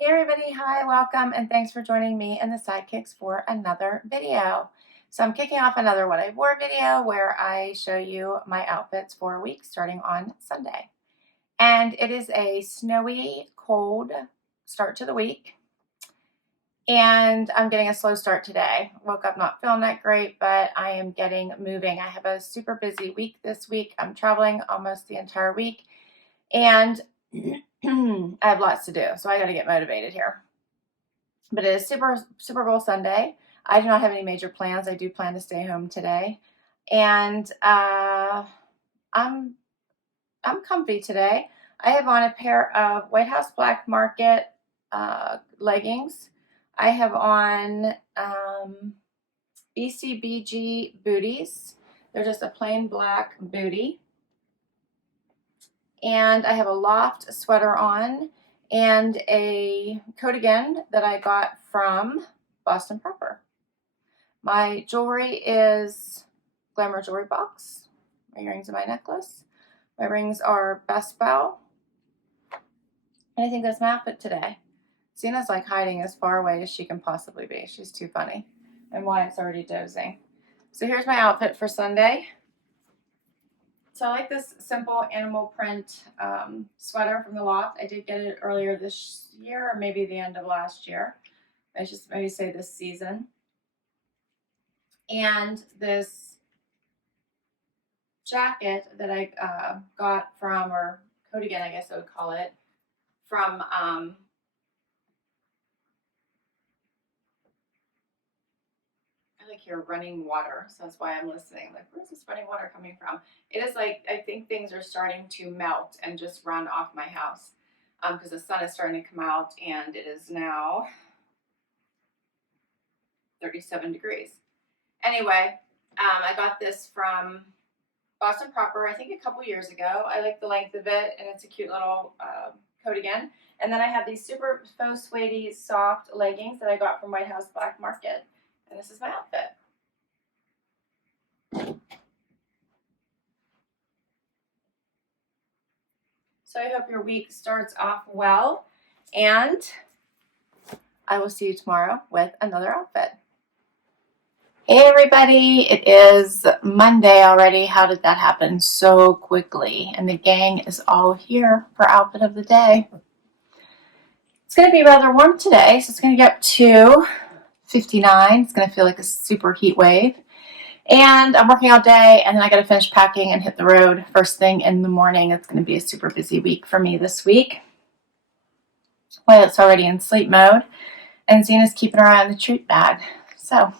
Hey everybody, hi, welcome, and thanks for joining me and the Sidekicks for another video. So I'm kicking off another What I Wore video where I show you my outfits for a week starting on Sunday. And it is a snowy, cold start to the week. And I'm getting a slow start today. Woke up not feeling that great, but I am getting moving. I have a super busy week this week. I'm traveling almost the entire week. And I have lots to do, so I got to get motivated here. But it is Super Bowl Sunday. I do not have any major plans. I do plan to stay home today, and I'm comfy today. I have on a pair of White House Black Market leggings. I have on BCBG booties. They're just a plain black booty. And I have a Loft sweater on and a Coatigan that I got from Boston Proper. My jewelry is Glamour Jewelry Box. My earrings and my necklace. My rings are Best Bow. And I think that's my outfit today. Cena's like hiding as far away as she can possibly be. She's too funny. And Wyatt's already dozing. So here's my outfit for Sunday. So I like this simple animal print sweater from the Loft. I did get it earlier this year, or maybe the end of last year. I should maybe say this season. And this jacket that I got from, or Coatigan, I guess I would call it, from I like hear running water, so that's why I'm listening. Like, where's this running water coming from? It is like, I think things are starting to melt and just run off my house because the sun is starting to come out, and it is now 37 degrees. Anyway, I got this from Boston Proper, I think a couple years ago. I like the length of it, and it's a cute little Coatigan. And then I have these super faux suede soft leggings that I got from White House Black Market. And this is my outfit. So I hope your week starts off well, and I will see you tomorrow with another outfit. Hey everybody, it is Monday already. How did that happen so quickly? And the gang is all here for outfit of the day. It's going to be rather warm today, so it's going to get up to 59. It's going to feel like a super heat wave. And I'm working all day, and then I got to finish packing and hit the road first thing in the morning. It's going to be a super busy week for me this week. Well, it's already in sleep mode, and Zena's keeping her eye on the treat bag. So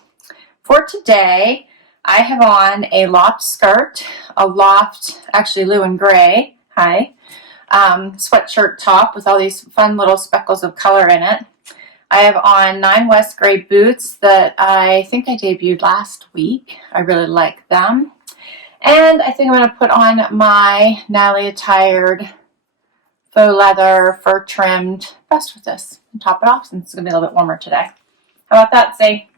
for today, I have on a Loft skirt, a Loft, actually Lou and Gray, sweatshirt top with all these fun little speckles of color in it. I have on 9 West Gray boots that I think I debuted last week. I really like them. And I think I'm going to put on my Natalie Attired faux leather, fur trimmed vest with this and top it off since it's going to be a little bit warmer today. How about that, Zay?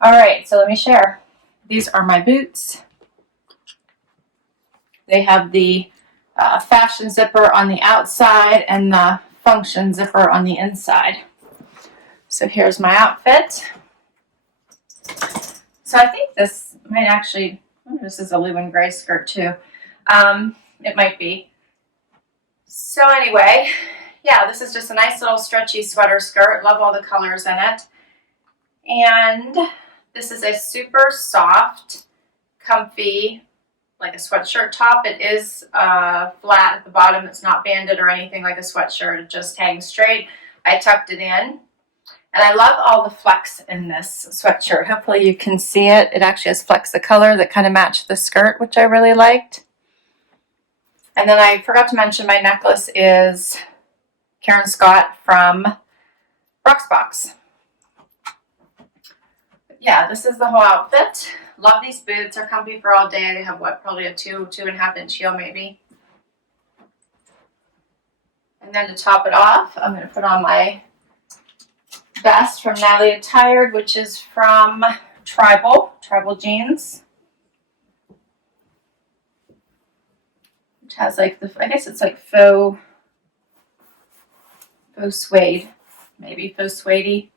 All right, so let me share. These are my boots. They have the fashion zipper on the outside and the function zipper on the inside. So here's my outfit. So I think this might actually, this is a Lou and Gray skirt too. It might be. So anyway, yeah, this is just a nice little stretchy sweater skirt. Love all the colors in it. And this is a super soft, comfy, like a sweatshirt top. It is flat at the bottom. It's not banded or anything like a sweatshirt. It just hangs straight. I tucked it in. And I love all the flecks in this sweatshirt. Hopefully you can see it. It actually has flecks of color that kind of match the skirt, which I really liked. And then I forgot to mention my necklace is Karen Scott from Rocksbox. Yeah, this is the whole outfit. Love these boots. They're comfy for all day. They have what, probably a 2.5 inch heel maybe. And then to top it off, I'm going to put on my vest from Natalie Attired, which is from Tribal Jeans. Which has like the, I guess it's like faux faux suede, maybe faux suede,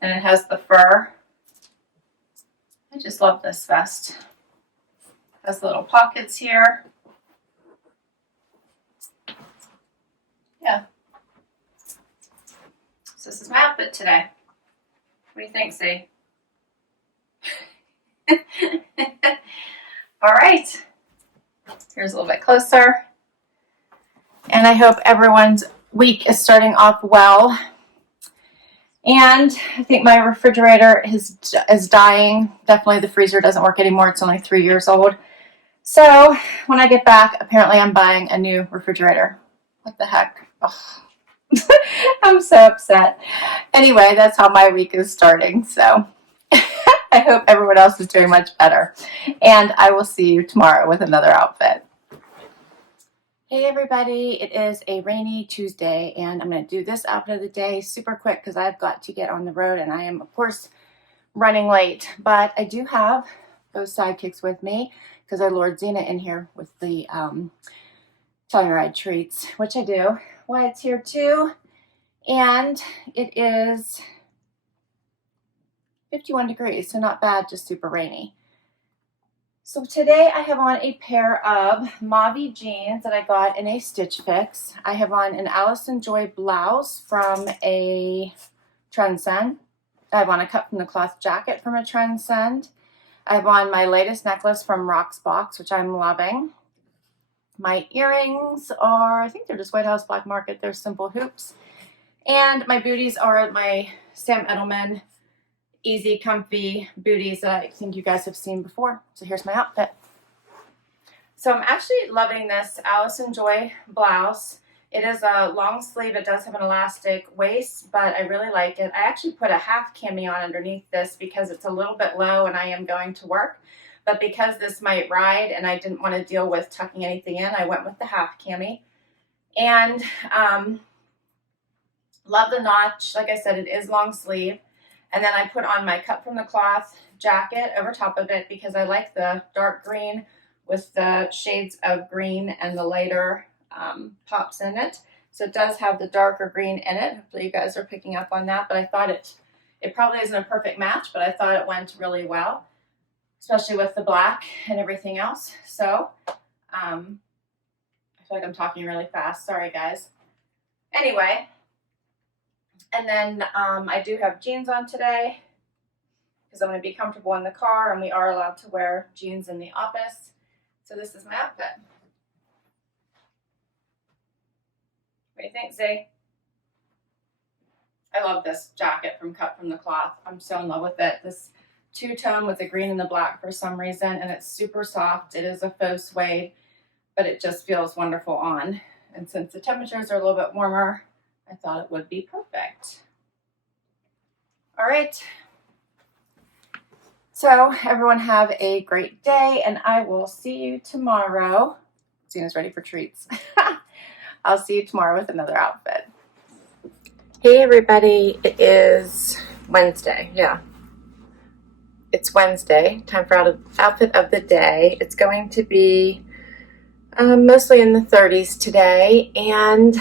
and it has the fur. I just love this vest. It has little pockets here. Yeah. So this is my outfit today. What do you think, Z? All right. Here's a little bit closer. And I hope everyone's week is starting off well. And I think my refrigerator is dying. Definitely the freezer doesn't work anymore. It's only 3 years old. So when I get back, apparently I'm buying a new refrigerator. What the heck? Oh. I'm so upset. Anyway, that's how my week is starting. So I hope everyone else is doing much better. And I will see you tomorrow with another outfit. Hey everybody, it is a rainy Tuesday and I'm going to do this outfit of the day super quick because I've got to get on the road and I am of course running late. But I do have those sidekicks with me because I lured Xena in here with the Telluride treats, which I do. Wyatt's here too, and it is 51 degrees, so not bad, just super rainy. So today I have on a pair of Mavi jeans that I got in a Stitch Fix. I have on an Allison Joy blouse from a Trendsend. I have on a cut from the cloth jacket from a Trendsend. I have on my latest necklace from Rocksbox, which I'm loving. My earrings are, I think they're just White House Black Market. They're simple hoops. And my booties are my Sam Edelman easy, comfy booties that I think you guys have seen before. So here's my outfit. So I'm actually loving this Allison Joy blouse. It is a long sleeve. It does have an elastic waist, but I really like it. I actually put a half cami on underneath this because it's a little bit low and I am going to work. But because this might ride and I didn't want to deal with tucking anything in, I went with the half cami. And love the notch. Like I said, it is long sleeve. And then I put on my cut from the cloth jacket over top of it because I like the dark green with the shades of green and the lighter pops in it. So it does have the darker green in it. Hopefully you guys are picking up on that. But I thought it probably isn't a perfect match, but I thought it went really well, especially with the black and everything else. So I feel like I'm talking really fast. Sorry, guys. Anyway. And then I do have jeans on today because I'm going to be comfortable in the car and we are allowed to wear jeans in the office. So this is my outfit. What do you think, Z? I love this jacket from Cut from the Cloth. I'm so in love with it. This two-tone with the green and the black for some reason, and it's super soft. It is a faux suede, but it just feels wonderful on. And since the temperatures are a little bit warmer, I thought it would be perfect. All right. So everyone have a great day and I will see you tomorrow. Zena's ready for treats. I'll see you tomorrow with another outfit. Hey everybody, it is Wednesday. Yeah. It's Wednesday. Time for outfit of the day. It's going to be mostly in the 30s today, and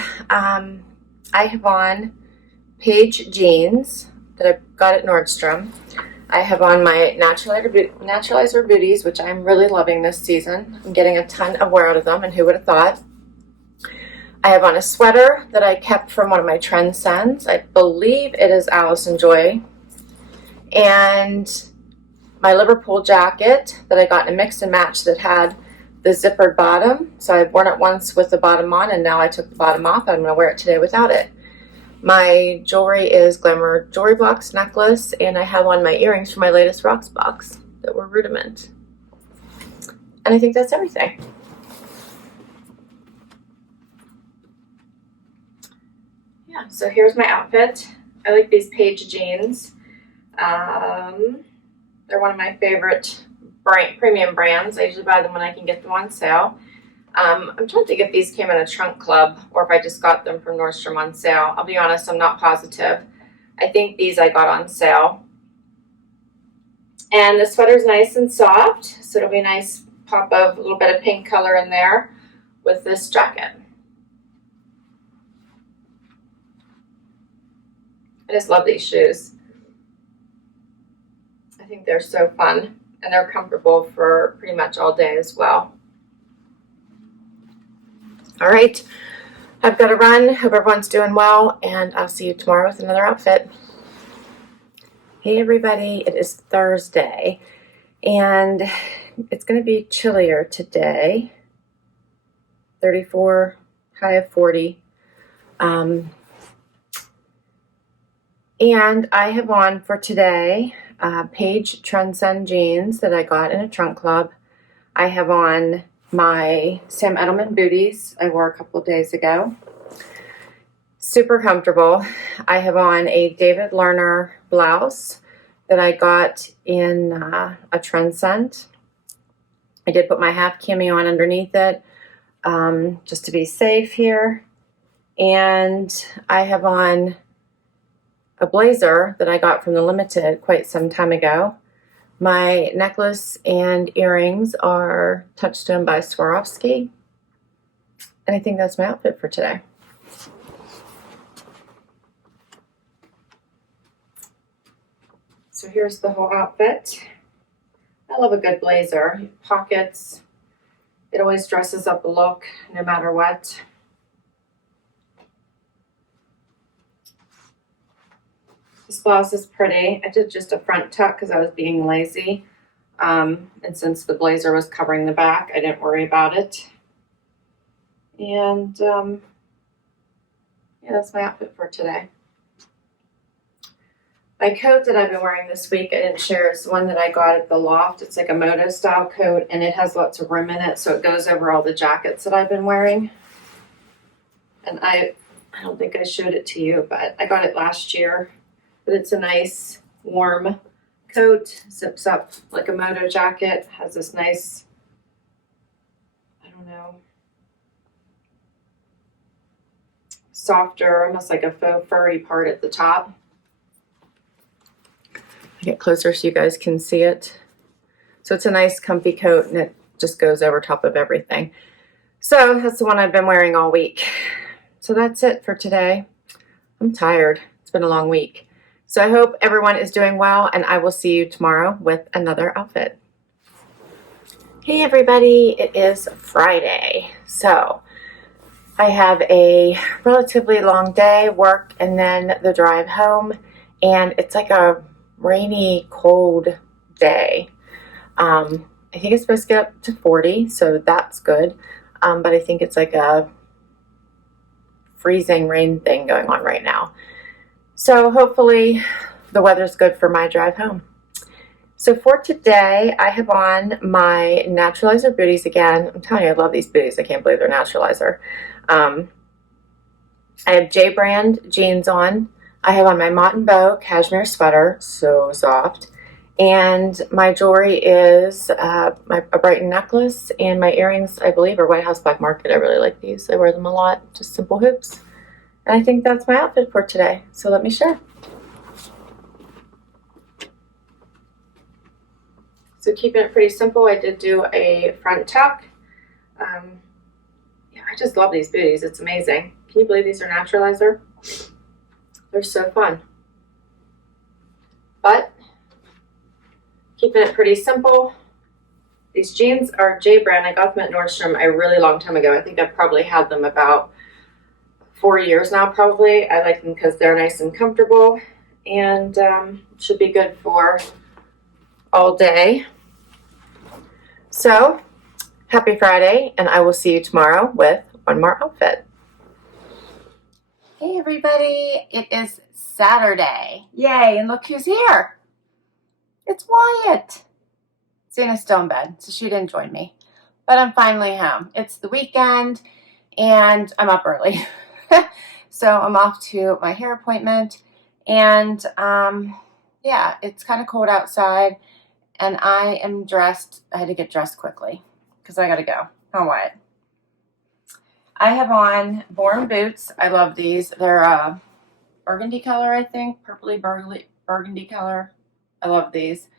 I have on Paige jeans that I got at Nordstrom. I have on my Naturalizer Booties, which I'm really loving this season. I'm getting a ton of wear out of them, and who would have thought? I have on a sweater that I kept from one of my Trendsends. I believe it is Alison Joy. And my Liverpool jacket that I got in a mix and match that had the zippered bottom. So I've worn it once with the bottom on and now I took the bottom off. I'm going to wear it today without it. My jewelry is Glamour Jewelry Box necklace, and I have on my earrings from my latest Rocksbox that were Rudiment. And I think that's everything. Yeah, so here's my outfit. I like these Paige jeans. They're one of my favorite premium brands. I usually buy them when I can get them on sale. I'm trying to think if these came in a trunk club or if I just got them from Nordstrom on sale. I'll be honest, I'm not positive. I think these I got on sale. And the sweater's nice and soft, so it'll be a nice pop of a little bit of pink color in there with this jacket. just love these shoes. I think they're so fun, and they're comfortable for pretty much all day as well. All right, I've got to run. Hope everyone's doing well, and I'll see you tomorrow with another outfit. Hey everybody, it is Thursday, and it's going to be chillier today. 34, high of 40. And I have on for today Paige Trendsend jeans that I got in a trunk club. I have on my Sam Edelman booties I wore a couple of days ago. Super comfortable. I have on a David Lerner blouse that I got in a Trendsend. I did put my half cami on underneath it just to be safe here. And I have on a blazer that I got from the Limited quite some time ago. My necklace and earrings are Touchstone by Swarovski. And I think that's my outfit for today. So here's the whole outfit. I love a good blazer. Pockets. It always dresses up a look no matter what. This blouse is pretty. I did just a front tuck because I was being lazy. And since the blazer was covering the back, I didn't worry about it. And yeah, that's my outfit for today. My coat that I've been wearing this week, I didn't share, is the one that I got at the Loft. It's like a moto style coat, and it has lots of room in it, so it goes over all the jackets that I've been wearing. And I don't think I showed it to you, but I got it last year. But it's a nice warm coat, zips up like a moto jacket, has this nice, I don't know, softer, almost like a faux furry part at the top. I'll get closer so you guys can see it. So it's a nice comfy coat, and it just goes over top of everything. So that's the one I've been wearing all week. So that's it for today. I'm tired. It's been a long week. So I hope everyone is doing well, and I will see you tomorrow with another outfit. Hey everybody, it is Friday. So I have a relatively long day, work, and then the drive home, and it's like a rainy, cold day. I think it's supposed to get up to 40, so that's good. But I think it's like a freezing rain thing going on right now. So hopefully the weather's good for my drive home. So for today, I have on my Naturalizer booties again. I'm telling you, I love these booties. I can't believe they're Naturalizer. I have J brand jeans on. I have on my Mott and Bow cashmere sweater, so soft. And my jewelry is a Brighton necklace, and my earrings, I believe, are White House Black Market. I really like these. I wear them a lot, just simple hoops. And I think that's my outfit for today. So let me share. So keeping it pretty simple, I did do a front tuck. Yeah, I just love these booties. It's amazing. Can you believe these are Naturalizer? They're so fun. But keeping it pretty simple. These jeans are J brand. I got them at Nordstrom a really long time ago. I think I've probably had them about 4 years now, probably. I like them because they're nice and comfortable, and should be good for all day. So happy Friday, and I will see you tomorrow with one more outfit. Hey everybody, it is Saturday. Yay, and look who's here. It's Wyatt. Zena's still in bed, so she didn't join me. But I'm finally home. It's the weekend, and I'm up early. So I'm off to my hair appointment, and yeah, it's kind of cold outside, and I am dressed. I had to get dressed quickly because I got to go. Oh, Wyatt. I have on Born boots. I love these. They're burgundy color, I think. Purpley burgundy color. I love these.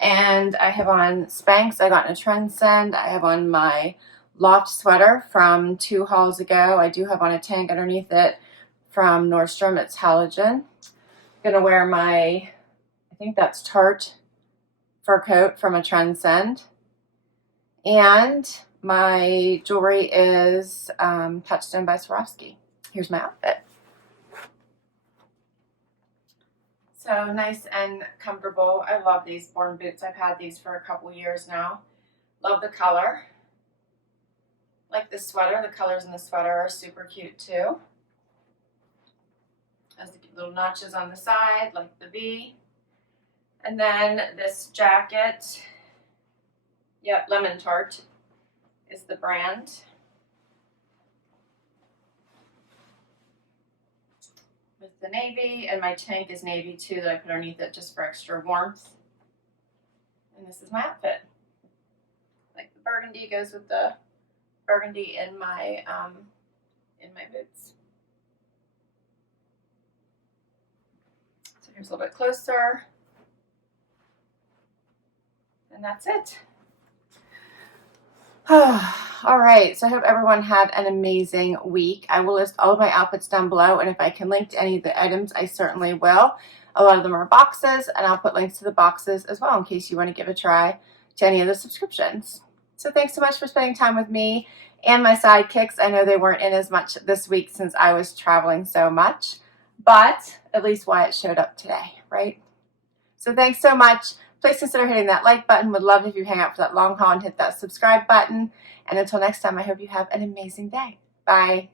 And I have on Spanx. I got in a Trendsend. I have on my Loft sweater from 2 hauls ago. I do have on a tank underneath it from Nordstrom. It's halogen. Gonna wear my, I think that's Tarte fur coat from a Trendsend. And my jewelry is Touchstone by Swarovski. Here's my outfit. So nice and comfortable. I love these Born boots. I've had these for a couple years now. Love the color. Like the sweater. The colors in the sweater are super cute too. Has the little notches on the side, like the V. And then this jacket, yep, Lemon Tart is the brand. With the navy, and my tank is navy too that I put underneath it just for extra warmth. And this is my outfit. Like the burgundy goes with the burgundy in my boots. So here's a little bit closer. And that's it. All right, so I hope everyone had an amazing week. I will list all of my outfits down below, and if I can link to any of the items, I certainly will. A lot of them are boxes, and I'll put links to the boxes as well in case you want to give a try to any of the subscriptions. So thanks so much for spending time with me and my sidekicks. I know they weren't in as much this week since I was traveling so much, but at least Wyatt showed up today, right? So thanks so much. Please consider hitting that like button. Would love if you hang out for that long haul and hit that subscribe button. And until next time, I hope you have an amazing day. Bye.